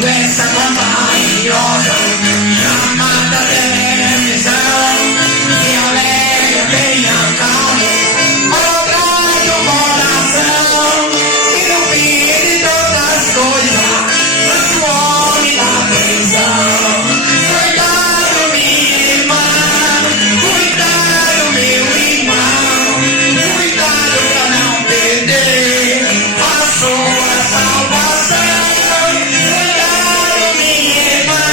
doença contagiosa, chamada televisão, que alegre tenha calmo, obra do coração, e no fim de todas as coisas, transforme na prisão. Cuidado, minha irmã, cuidado, meu irmão, cuidado pra não perder a sua salvação. Cuidado, minha irmã,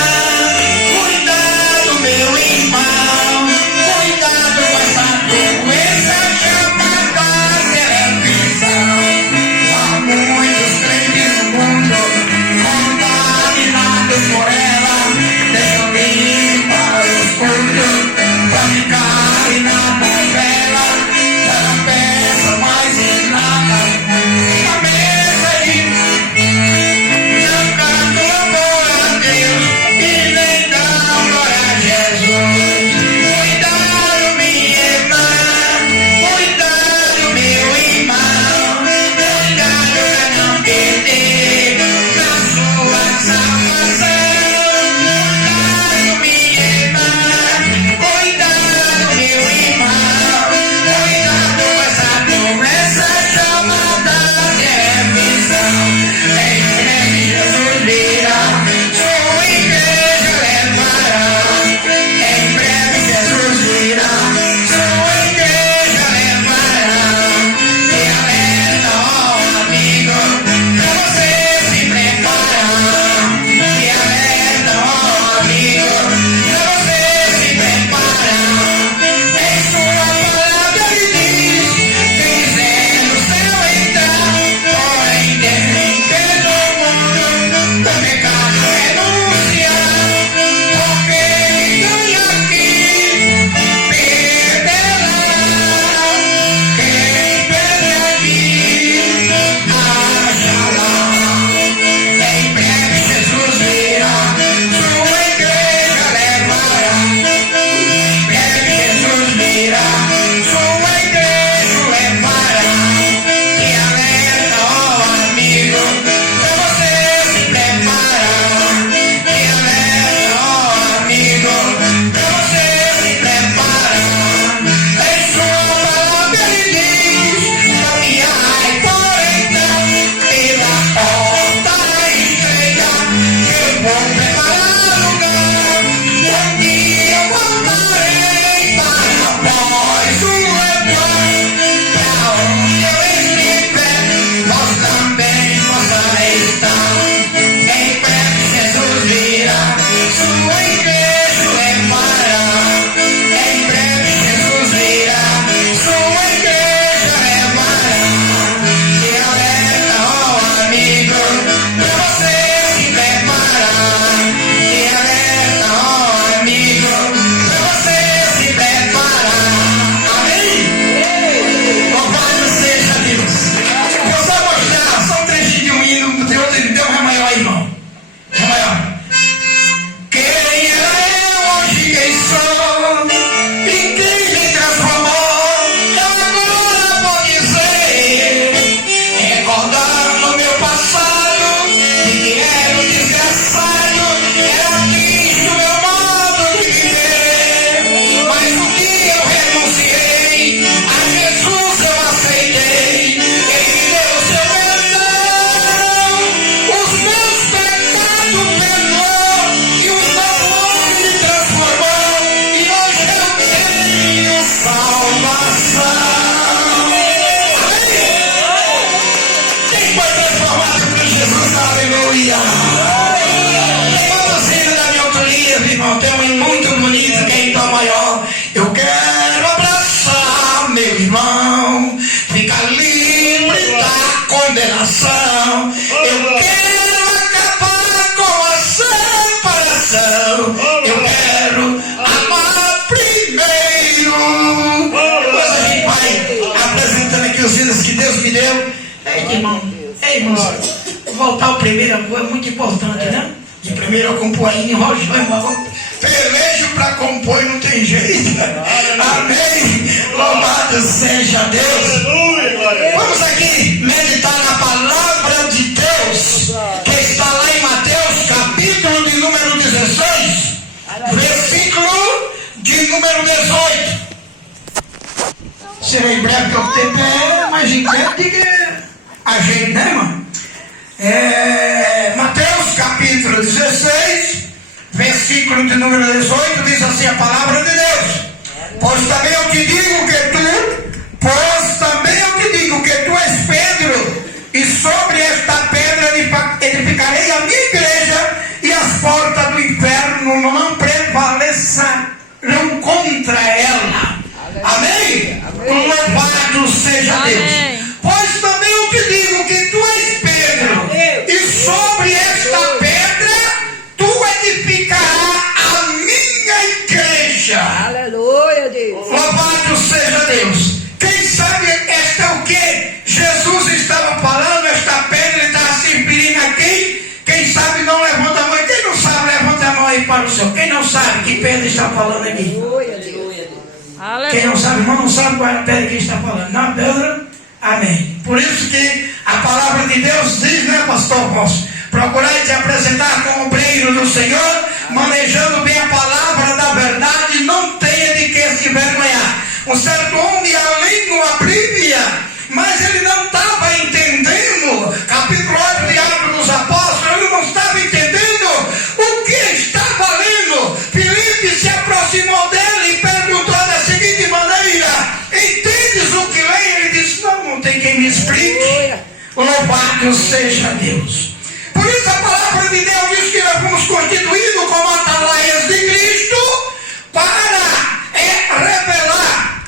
cuidado, meu irmão, cuidado com essa doença chamada televisão. Há muitos crentes no mundo contaminados por ela, deixam de ir para os cultos pra ficarem na novela. Já não pensam mais em nada, na mesa não cantam louvor a Deus e nem dão glória a Jesus. Cuidado, minha irmã, cuidado, meu irmão, cuidado pra não perder a sua salvação. Cuidado, minha irmã, cuidado, meu irmão, cuidado com essa doença chamada televisão. Em breve Jesus virá, sua igreja levará. Em breve Jesus virá, sua igreja levará. E alerta, ó amigo, pra você se preparar. E alerta, ó amigo, pra você se preparar. Em sua palavra ele diz, dizendo seu então, porém tem no mundo o pecado renunciar, porque quem ganha aqui perderá. Quem perde aqui achará. Em breve Jesus virá, sua igreja levará. Em breve Jesus virá, sua igreja levará. E alerta, ó amigo, pra você se preparar. E alerta, ó amigo, pra você se preparar. Em sua palavra ele diz, caminhai por então pela porta estreita, eu vou preparar lugar. Um dia eu voltarei para vós o levar, pra onde eu estiver, vós também possais estar. Em breve Jesus virá, sua igreja levará. Em breve Jesus virá, sua igreja levará. E alerta, ó amigo, pra você se preparar. E alerta, ó amigo, pra você se preparar. Amém? Louvado seja Deus. Eu só vou mostrar só um trechinho de um hino, tem outro, deu um ré maior aí, irmão. Ré maior. Quem era eu, hoje quem sou, e quem me transformou, eu agora vou dizer, recordando meu passado, de que era um desgraçado, era triste o meu modo de viver, mas um dia eu renunciei, a Jesus eu aceitei, ele me deu seu perdão, os meus pecados perdoou, e o novo homem me transformou, e hoje eu tenho salvação. Amém? Quem foi transformado por Jesus? Aleluia! Traduzindo da minha autoria, irmão, tem um hino muito bonito, que é em Dó maior. Eu quero abraçar meu irmão, ficar livre da condenação. Eu quero acabar com a separação. Eu quero amar primeiro. Depois a gente vai apresentando aqui os hinos que Deus me deu. Ei, irmão, voltar ao primeiro é muito importante, né? De primeiro eu compor aí, enrojou, irmão. Pelejo pra compor e não tem jeito. Amém. Louvado seja Deus. Vamos aqui meditar na palavra de Deus. serei breve que o tempo é mais intenso do que a gente, né, irmão? Mateus capítulo 16, versículo de número 18, diz assim a palavra de Deus: Pois também eu te digo que tu és Pedro, e sobre esta pedra edificarei a minha igreja, e as portas do inferno não prevalecerão contra ela. Amém? Louvado seja Deus. Pois também eu te digo que tu és Pedro, e sobre esta pedra tu edificarás a minha igreja. Aleluia, Deus. Louvado seja Deus. Quem sabe esta é o que Jesus estava falando, esta pedra está se referindo aqui. Quem sabe não levanta a mão. Quem não sabe, levanta a mão aí para o céu. Quem não sabe que pedra está falando aqui? Aleluia, Deus. Quem não sabe, irmão, não sabe qual é a pedra que está falando. Não, pedra, amém. Por isso que a palavra de Deus diz, né, pastor Afonso? Procurai te apresentar como obreiro do Senhor, manejando bem a palavra da verdade, não tenha de que se envergonhar. Um certo homem a língua brívia, mas ele não estava entendendo. Capítulo 8 de Atos dos Apóstolos, ele não estava entendendo o que estava lendo. Filipe se aproximou dele e perguntou da seguinte maneira: entendes o que leio? Ele disse: não tem quem me explique. Louvado seja Deus. Por isso a palavra de Deus diz que nós fomos constituídos como atalaias de Cristo para revelar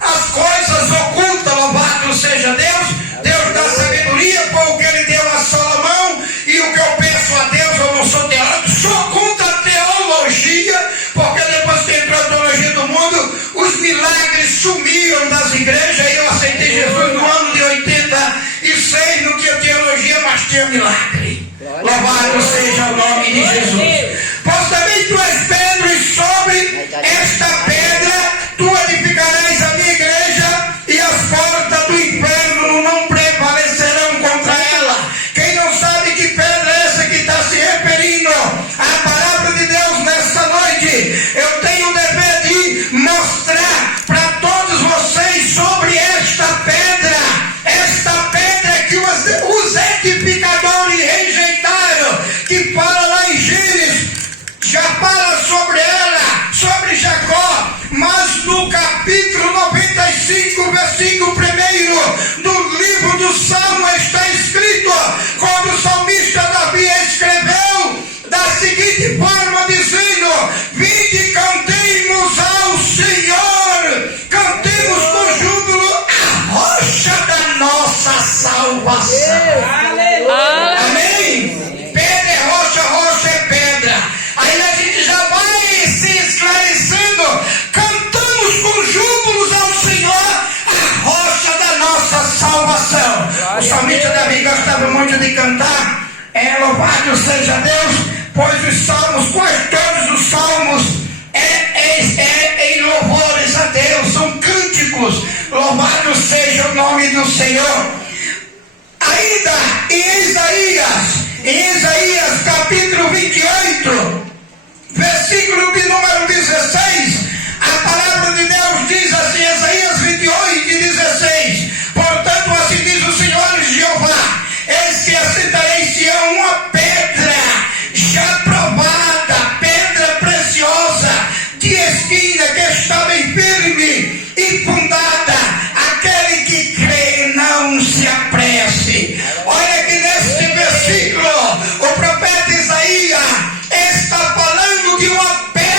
as coisas ocultas. Louvado seja Deus. Deus dá sabedoria, por o que ele deu a Salomão. E o que eu peço a Deus, eu não sou teólogo, sou contra a teologia, porque depois que entrou a teologia do mundo, os milagres sumiam das igrejas. E eu aceitei Jesus no ano de 86, não tinha teologia, mas tinha milagre. Louvado seja o nome de Jesus. Pois também tu és Pedro, e sobre esta pedra tu edificarás a minha igreja, e as portas do inferno não prevalecerão contra ela. Quem não sabe que pedra é essa que está se referindo à palavra de Deus nessa noite, eu tenho o dever de mostrar para todos vocês sobre esta pedra. Esta pedra que os edificadores rejeitaram, que fala lá em Gênesis, já fala sobre ela, sobre Jacó, mas no capítulo 95, versículo 1 do livro do Salmo está escrito, quando o salmista Davi escreveu da seguinte forma, dizendo: vinde e cantemos ao Senhor, cantemos com júbilo a rocha da nossa salvação. Amém? Pedra é rocha, rocha é pedra. Aí a gente já vai se esclarecendo. Cantamos com júbilos ao Senhor, a rocha da nossa salvação. O salmista Davi gostava muito de cantar. Louvado seja Deus, pois os salmos, quase todos os salmos, em louvores a Deus, são cânticos. Louvado seja o nome do Senhor. Ainda em Isaías capítulo 28, versículo de número 16, a palavra de Deus diz assim, Isaías 28 e 16: portanto assim diz o Senhor Jeová, eis que assentarei em Sião uma pedra já provada, pedra preciosa, de esquina, que está bem firme e fundada. Aquele que crê não se apresse. Olha que neste versículo o profeta Isaías está falando de uma pedra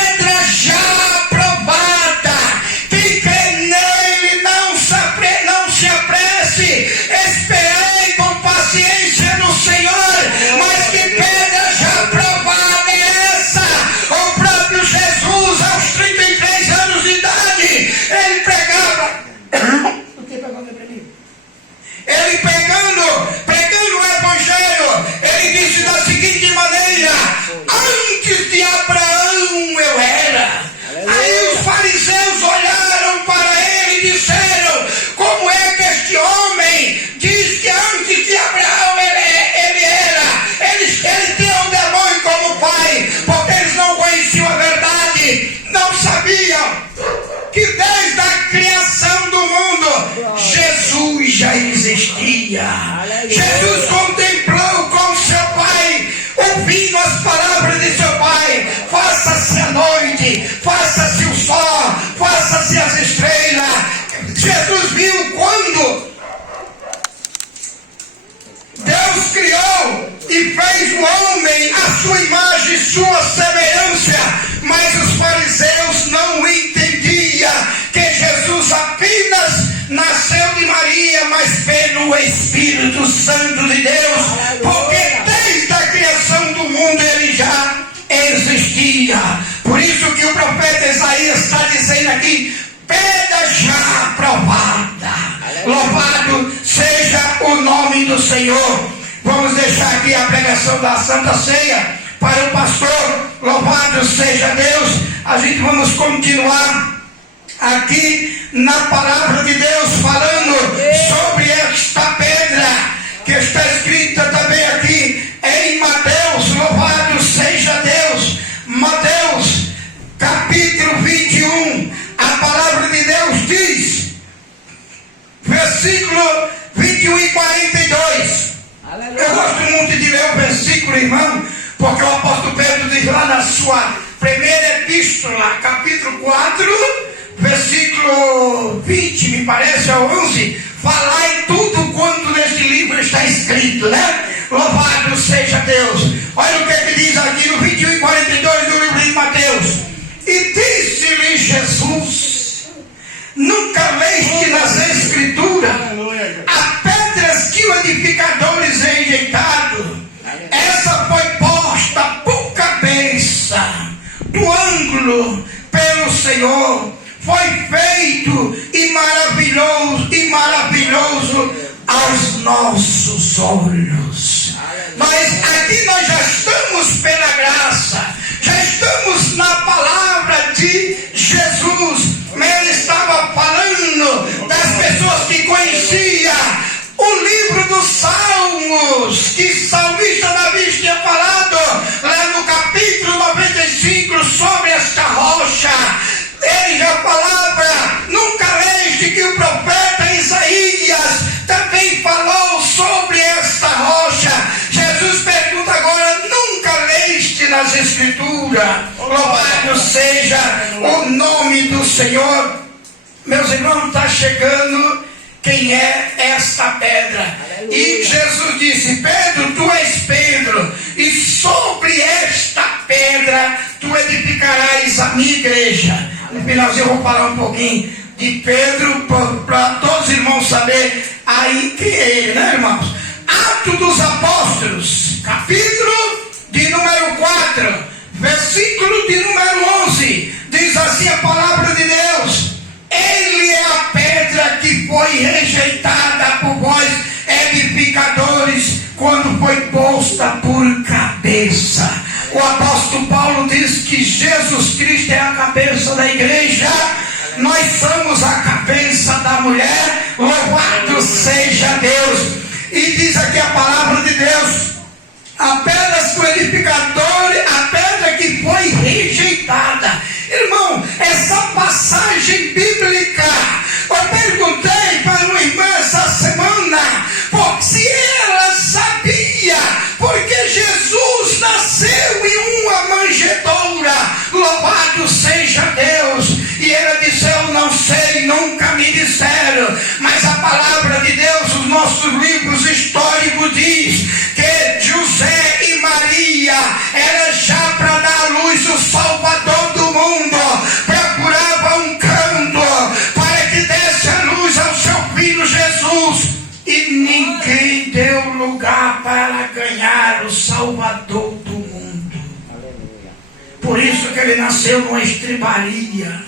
e as estrelas. Jesus viu quando Deus criou e fez o homem à sua imagem, sua semelhança, mas os fariseus não entendiam que Jesus apenas nasceu de Maria, mas pelo Espírito Santo de Deus, porque desde a criação do mundo ele já existia. Por isso que o profeta Isaías está dizendo aqui: pedra já aprovada. Louvado seja o nome do Senhor. Vamos deixar aqui a pregação da Santa Ceia para o pastor. Louvado seja Deus. A gente vamos continuar aqui na palavra de Deus, falando sobre esta pedra que está escrita também aqui em Mateus. Louvado seja Deus. Mateus capítulo 21, a palavra de Deus diz, versículo 21 e 42. Eu gosto muito de ler o versículo, irmão, porque o apóstolo Pedro diz lá na sua primeira epístola, capítulo 4, versículo 20, me parece, ao 11, falai tudo quanto neste livro está escrito, né? Louvado seja Deus. Olha o que ele diz aqui no 21 e 42 do livro de Mateus. E disse-lhe Jesus: nunca leste nas Escrituras a pedras que os edificadores rejeitaram, essa foi posta por cabeça do ângulo pelo Senhor, foi feito e maravilhoso aos nossos olhos. Mas aqui nós já estamos pela graça, já estamos na palavra de Jesus. Ele estava falando das pessoas que conheciam o livro dos Salmos, que o salmista Davi tinha falado lá no capítulo 95 sobre esta rocha. Ele já falava, nunca leste que o profeta Isaías também falou sobre esta rocha. Jesus pergunta agora, nunca leste nas Escrituras? Louvado seja o nome do Senhor. Meus irmãos, está chegando quem é esta pedra. E Jesus disse: Pedro, tu és Pedro, e sobre esta pedra tu edificarás a minha igreja. No finalzinho eu vou falar um pouquinho de Pedro, para todos os irmãos saberem aí quem é ele, né, irmãos? Atos dos Apóstolos, capítulo de número 4, versículo de número 11, diz assim a palavra de Deus: ele é a pedra que foi rejeitada por vós, edificadores, quando foi posta por cabeça. O apóstolo Paulo diz que Jesus Cristo é a cabeça da igreja, nós somos a cabeça da mulher. Louvado seja Deus. E diz aqui a palavra de Deus: a pedra do edificador, a pedra que foi rejeitada. Irmão, essa passagem bíblica, eu perguntei para uma irmã essa semana, se ela sabia, porque Jesus nasceu em uma manjedoura. Louvado seja Deus. E ela disse: eu não sei, nunca me disseram, mas a palavra de Deus, os nossos livros históricos diz que José e Maria, ela já para dar à luz o Salvador do mundo, procurava um canto para que desse a luz ao seu filho Jesus, e ninguém deu lugar para ganhar o Salvador do mundo. Por isso que ele nasceu numa estribaria.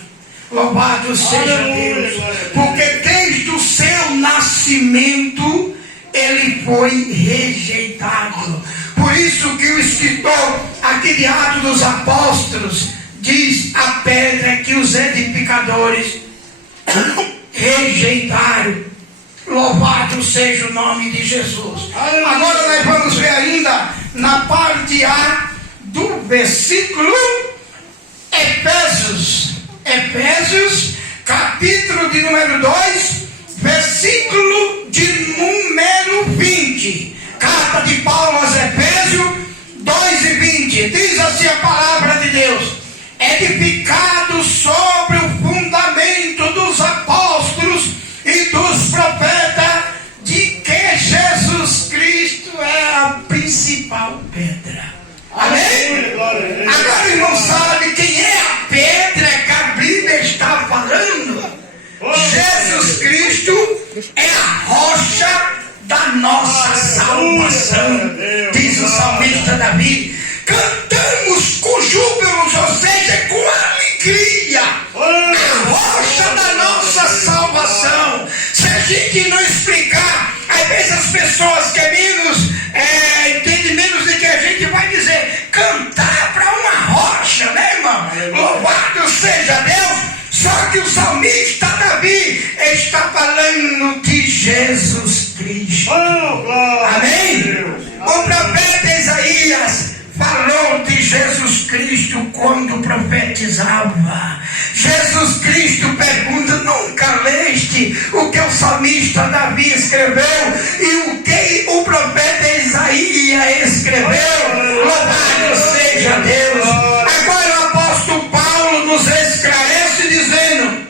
Louvado seja Deus, porque desde o seu nascimento ele foi rejeitado. Por isso que o escritor aqui de Atos dos Apóstolos diz: a pedra que os edificadores rejeitaram. Louvado seja o nome de Jesus. Agora nós vamos ver ainda na parte A do versículo Efésios, capítulo de número 2, versículo de número 20. Carta de Paulo aos Efésios 2 e 20. Diz assim a palavra de Deus: edificado sobre o fundamento sabe quem é a pedra que a Bíblia está falando? Jesus Cristo é a rocha da nossa salvação, diz o salmista Davi. Cantamos com júbilo, ou seja, com alegria, a rocha da nossa salvação. Se a gente não explicar, às vezes as pessoas que entendem menos do que a gente, vai dizer, cantar para uma rocha, né, irmão? Louvado seja Deus. Só que o salmista Davi está falando de Jesus Cristo. Amém? O profeta Isaías falou de Jesus Cristo quando profetizava. Jesus Cristo pergunta: nunca leste o que o salmista Davi escreveu e o que o profeta Isaías escreveu? Louvado seja Deus. Agora o apóstolo Paulo nos esclarece dizendo: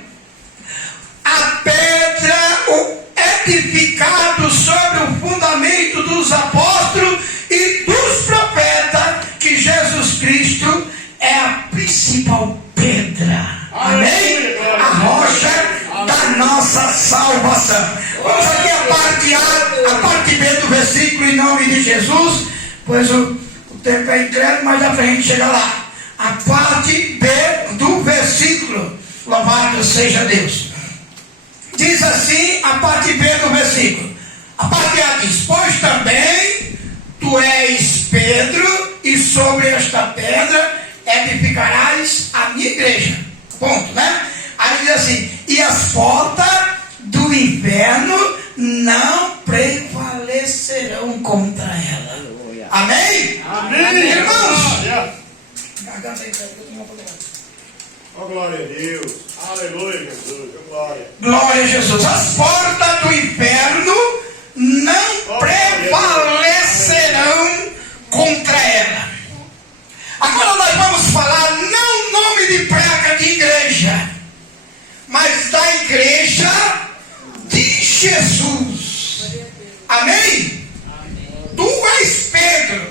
a pedra, o edificado sobre o fundamento dos apóstolos e dos profetas, que Jesus Cristo é a principal pedra. Amém? A rocha da nossa salvação. Vamos aqui a parte A, a parte B do versículo, em nome de Jesus, pois o tempo é incrédulo, mas a gente chega lá. A parte B do versículo, louvado seja Deus. Diz assim a parte B do versículo. A parte A diz: pois também tu és Pedro, e sobre esta pedra edificarás a minha igreja. Ponto, né? Aí diz assim: e as portas do inferno não prevalecerão contra ela. Amém? Amém. Irmãos, Oh, glória a Deus. Aleluia, Jesus. Oh, glória. glória a Jesus. As portas do inferno não prevalecerão contra ela. Agora nós vamos falar não nome de placa de igreja, mas da igreja de Jesus. Amém? Tu és Pedro,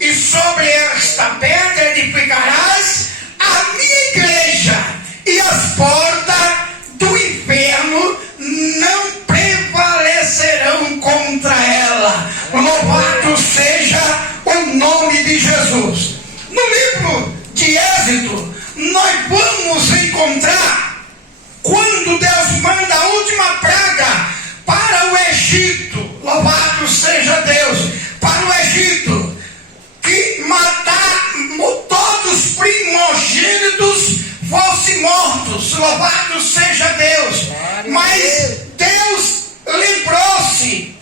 e sobre esta pedra edificarás a minha igreja, e as portas do inferno não prevalecerão contra ela. Louvado seja o nome de Jesus. No livro de Êxodo, nós vamos encontrar quando Deus manda a última praga para o Egito. Louvado seja Deus, para o Egito, que matar todos os primogênitos fossem mortos. Louvado seja Deus. Mas Deus lembrou-se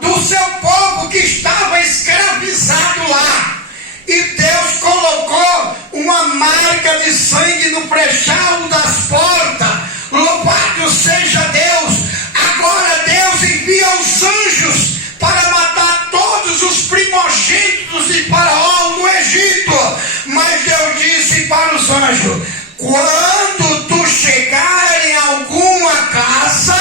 do seu povo que estava escravizado lá. E Deus colocou uma marca de sangue no prechado das portas. Louvado seja Deus. Agora Deus envia os anjos para matar todos os primogênitos de Faraó no Egito. Mas Deus disse para os anjos: quando tu chegar em alguma casa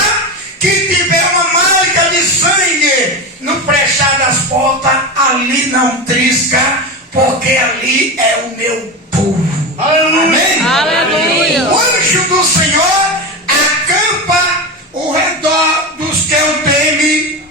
que tiver uma marca de sangue no prechado das portas, ali não trisca, porque ali é o meu povo. Amém? Aleluia. O anjo do Senhor acampa ao redor dos que o temem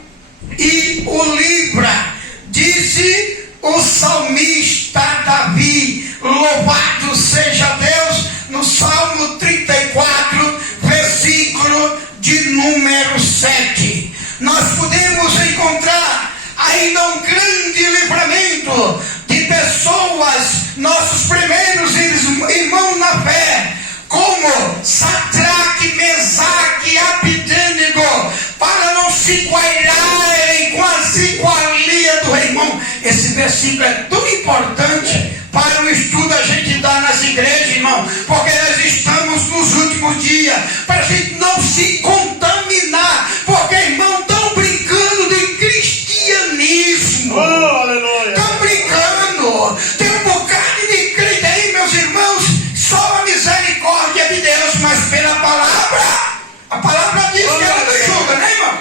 e o livra. Disse o salmista Davi, louvado seja Deus, no Salmo 34, versículo de número 7. Nós podemos encontrar ainda um grande livramento de pessoas, nossos primeiros irmãos na fé, como Sadraque, Mesaque e Abednego, para não se guairarem com as igualias do rei. Irmão, esse versículo é tão importante para o estudo a gente dar nas igrejas, irmão, porque nós estamos nos últimos dias, para a gente não se contaminar, porque, irmão, estão brincando de cristianismo. Oh, aleluia. Estão brincando. Tem um bocado de crente aí, meus irmãos, só a misericórdia de Deus, mas pela palavra, a palavra diz que ela não julga, né, irmão?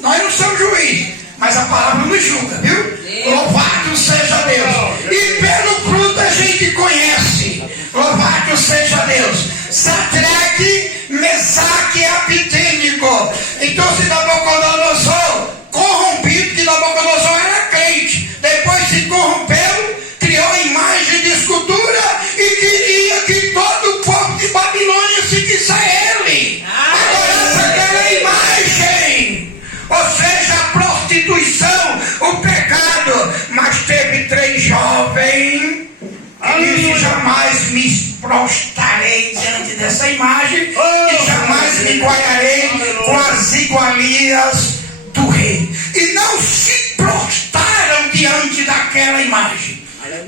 Nós não somos juiz, mas a palavra nos julga, viu? Louvado seja Deus. E pelo fruto a gente conhece. Sadraque, Mesaque e Abednego. Então, se Nabucodonosor, corrompido, que Nabucodonosor era crente, depois se corrompeu, criou a imagem de escultura e queria que todo o povo de Babilônia seguisse a ele, adorasse aquela imagem, ou seja, a prostituição, o pecado. Mas teve 3 jovens que disse: jamais me prostrarei diante dessa imagem e jamais me guardarei com as iguarias do rei. E não se prostraram diante daquela imagem.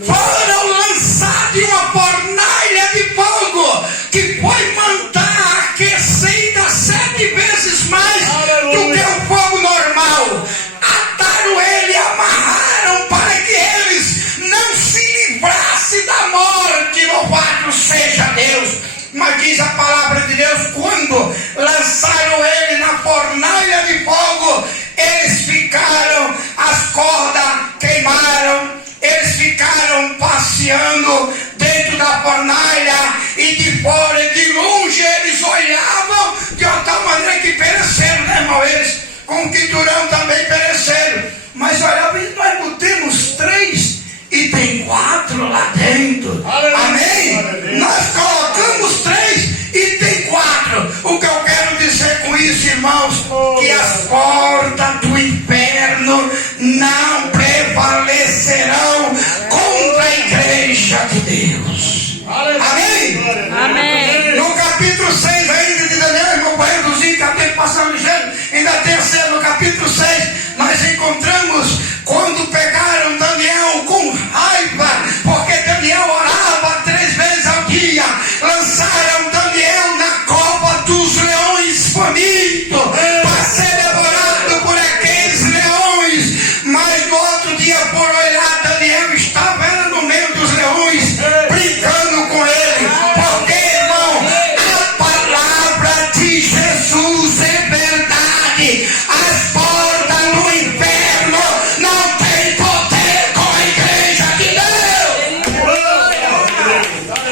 Foram lançados em uma fornalha de fogo que foi mandar aquecida 7 vezes mais do que o fogo normal. Ataram ele e amarraram para que eles não se livrassem da morte. Louvado seja Deus. Mas diz a palavra de Deus, quando lançaram ele na fornalha de fogo, eles ficaram, as cordas queimaram, eles ficaram passeando dentro da fornalha, e de fora e de longe eles olhavam de uma tal maneira que pereceram, né, irmão? Eles com o quinturão também pereceram. Mas olhavam, e nós botemos 3 e tem 4 lá dentro. Amém? Nós colocamos 3 e tem 4. O que eu quero dizer com isso, irmãos, que as portas do inferno não prevalecerão contra a igreja de Deus. Amém? Amém. No capítulo 6 ainda de Daniel, irmão, para reduzir, que até passando ligeiro, ainda terceiro, no capítulo 6, nós encontramos quando pegaram Daniel com raiva, porque Daniel orava 3 vezes ao dia, lançaram Daniel na cova dos leões famintos, para ser devorado por aqueles leões. Mas no outro dia foram olhar, Daniel estava no meio dos leões, brincando com ele, porque, irmão, a palavra de Jesus é verdade. As portas do inferno não têm poder com a igreja de Deus.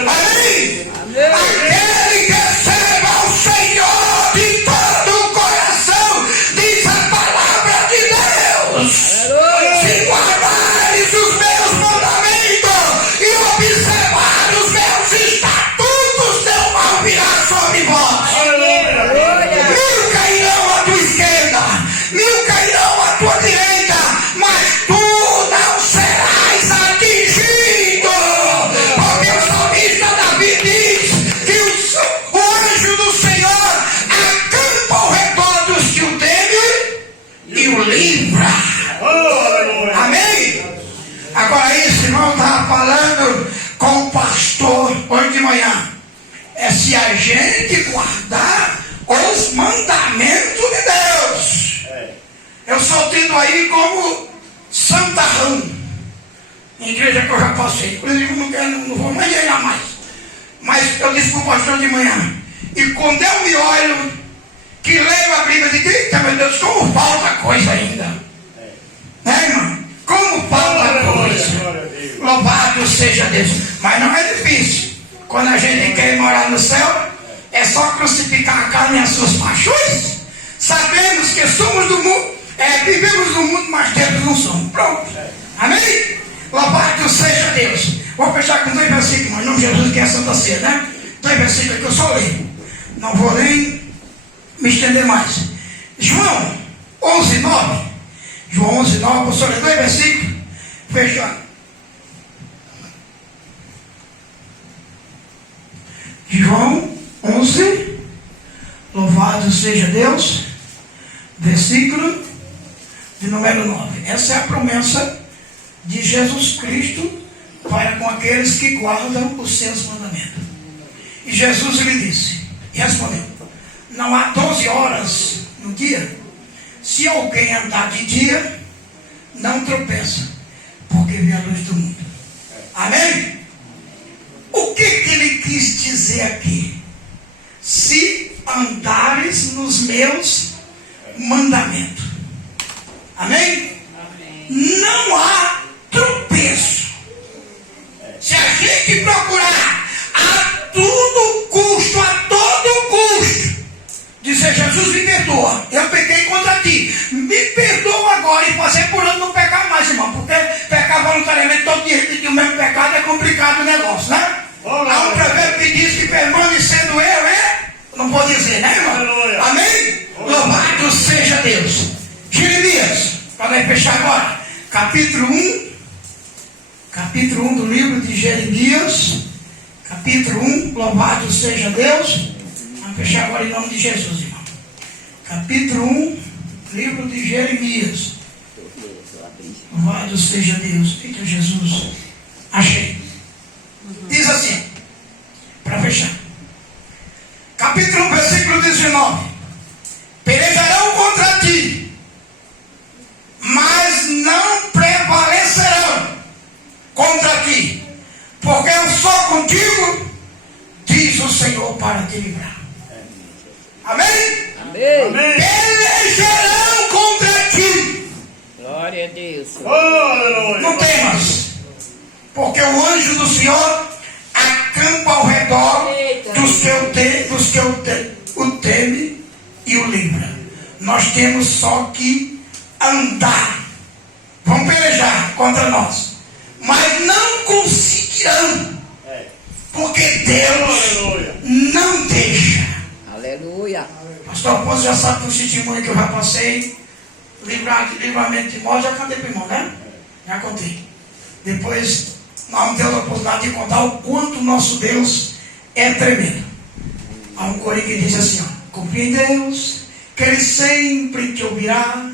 Amém? Aquele que serve ao Senhor de todo o coração, diz a palavra de Deus: se guardares os meus mandamentos e observar os meus estatutos, não mal virá sobre vós. 1000 cairão à tua esquerda, 1000 cairão à tua direita, mas tu não serás atingido. Porque o salmista Davi diz que o anjo do Senhor acampa ao redor dos que o temem e o livra. Amém? Agora isso, irmão, estava falando com o pastor hoje de manhã. É se a gente guardar os mandamentos de Deus. Eu sou tido aí como santarrão, em igreja que eu já passei. Inclusive não vou mais ganhar mais. Mas eu disse para o pastor de manhã, e quando eu me olho, que leio a Bíblia, eu digo: eita, meu Deus, como falta coisa ainda. Né, irmão? Como falta coisa. Louvado seja Deus. Mas não é difícil. Quando a gente quer morar no céu, é só crucificar a carne e as suas paixões. Sabemos que somos do mundo, vivemos no mundo, mas dentro não somos. Pronto. Amém? Louvado seja Deus. Vou fechar com 2 versículos, mas não Jesus que é a Santa Ceia, né? 2 versículos que eu só leio. Não vou nem me estender mais. João 11:9. João 11:9, vou só ler 2 versículos. Fechando. João 11, louvado seja Deus, versículo de número 9. Essa é a promessa de Jesus Cristo para com aqueles que guardam os seus mandamentos. E Jesus lhe disse, e respondeu: não há 12 horas no dia? Se alguém andar de dia, não tropeça, porque vê a luz do mundo. Amém? O que ele quis dizer aqui? Se andares nos meus mandamentos. Amém? Não há tropeço. Se a gente procurar a todo custo, a voluntariamente todo dia repetir o mesmo pecado é complicado o negócio, né? Há um provérbio que diz que permanecendo eu, não pode dizer, né, irmão? Aleluia. Amém? Louvado seja Deus. Jeremias, para nós fechar agora, capítulo 1 do livro de Jeremias, capítulo 1, louvado seja Deus. Vamos fechar agora em nome de Jesus, irmão. Capítulo 1, livro de Jeremias. Louvado seja Deus. Eita Jesus. Achei. Diz assim, para fechar. Capítulo 1, versículo 19. Pelejarão contra ti, mas não prevalecerão contra ti, porque eu sou contigo, diz o Senhor, para te livrar. Amém? Amém. Pelejarão contra ti. Glória a Deus. Aleluia. Não temas, porque o anjo do Senhor acampa ao redor dos que o teme e o livra. Nós temos só que andar. Vão pelejar contra nós, mas não conseguirão, porque Deus não deixa. Aleluia. Pastor Afonso já sabe do testemunho que eu já passei. Livramento de morte, já contei para o irmão, né? Já contei. Depois nós vamos ter a oportunidade de contar o quanto o nosso Deus é tremendo. Há um corinho que diz assim, ó: confia em Deus, que Ele sempre te ouvirá.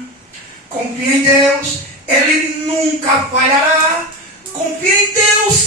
Confia em Deus, Ele nunca falhará. Confia em Deus,